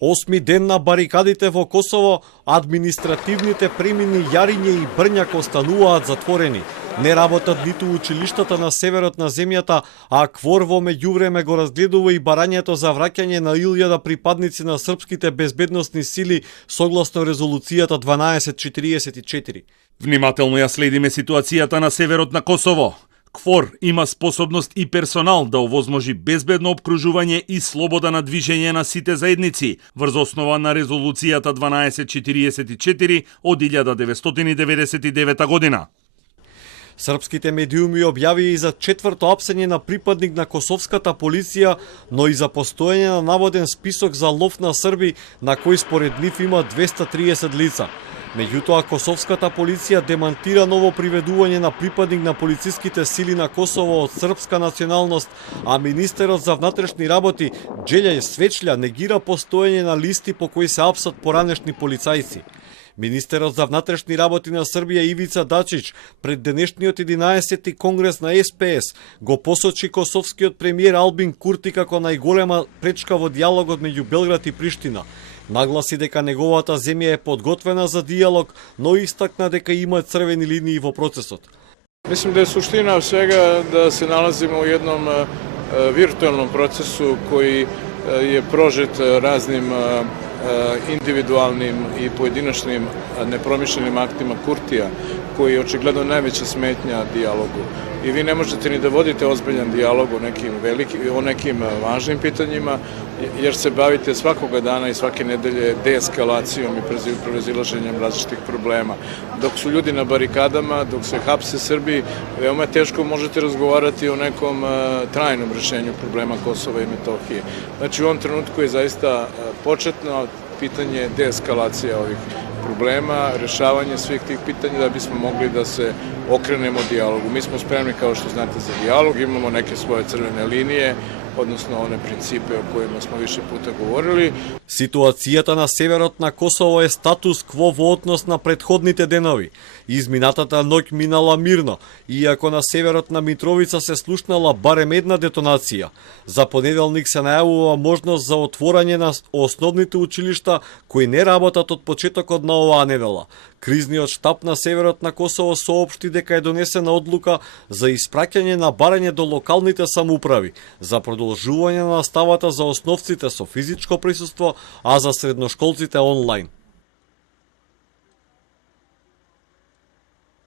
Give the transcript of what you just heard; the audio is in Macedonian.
Осми ден на барикадите во Косово, административните премини Јариње и Брњак остануваат затворени. Не работат ниту училиштата на северот на земјата, а КВОР во меѓувреме го разгледува и барањето за враќање на 1000 припадници на српските безбедносни сили согласно резолуцијата 1244. Внимателно ја следиме ситуацијата на северот на Косово. КФОР има способност и персонал да овозможи безбедно обкружување и слобода на движење на сите заедници, врз основа на резолуцијата 1244 од 1999 година. Српските медиуми објавија и за четврто апсење на припадник на косовската полиција, но и за постоење на наводен список за лов на срби, на кој според нив има 230 лица. Меѓутоа, косовската полиција демантира ново приведување на припадник на полициските сили на Косово од српска националност, а министерот за внатрешни работи Џелјај Свечља негира постоење на листи по кои се апсат поранешни полицајци. Министерот за внатрешни работи на Србија Ивица Дачич пред денешниот 11-ти конгрес на СПС го посочи косовскиот премиер Албин Курти како најголема пречка во дијалогот меѓу Белград и Приштина. Нагласи дека неговата земја е подготвена за дијалог, но истакна дека има црвени линии во процесот. Mislim da je suština svega da se nalazimo u jednom virtualnom procesu koji je prožet raznim individualnim i pojedinačnim nepromišljenim aktima Kurtija, koji je očigledno najveća smetnja dijalogu. I vi ne možete ni da vodite ozbiljan dijalog o nekim važnim pitanjima, jer se bavite svakoga dana i svake nedelje deeskalacijom i prevazilaženjem različitih problema. Dok su ljudi na barikadama, dok se hapse Srbi, veoma teško možete razgovarati o nekom trajnom rešenju problema Kosova i Metohije. Znači u ovom trenutku je zaista početno pitanje deeskalacija ovih problema, rešavanje svih tih pitanja da bismo mogli da se okrenemo dijalogu. Mi smo spremni, kao što znate, za dijalog, imamo neke svoje crvene linije, odnosno one principe o kojima smo više puta govorili. Ситуацијата на северот на Косово е статус кво во однос на претходните денови. Изминатата ноќ минала мирно, иако на северот на Митровица се слушнала барем една детонација. За понеделник се најавува можност за отворање на основните училишта кои не работат од почетокот на оваа недела. Кризниот штаб на северот на Косово соопшти дека е донесена одлука за испраќање на барање до локалните самоуправи, за продолжување на наставата за основците со физичко присуство, а за средношколците онлайн.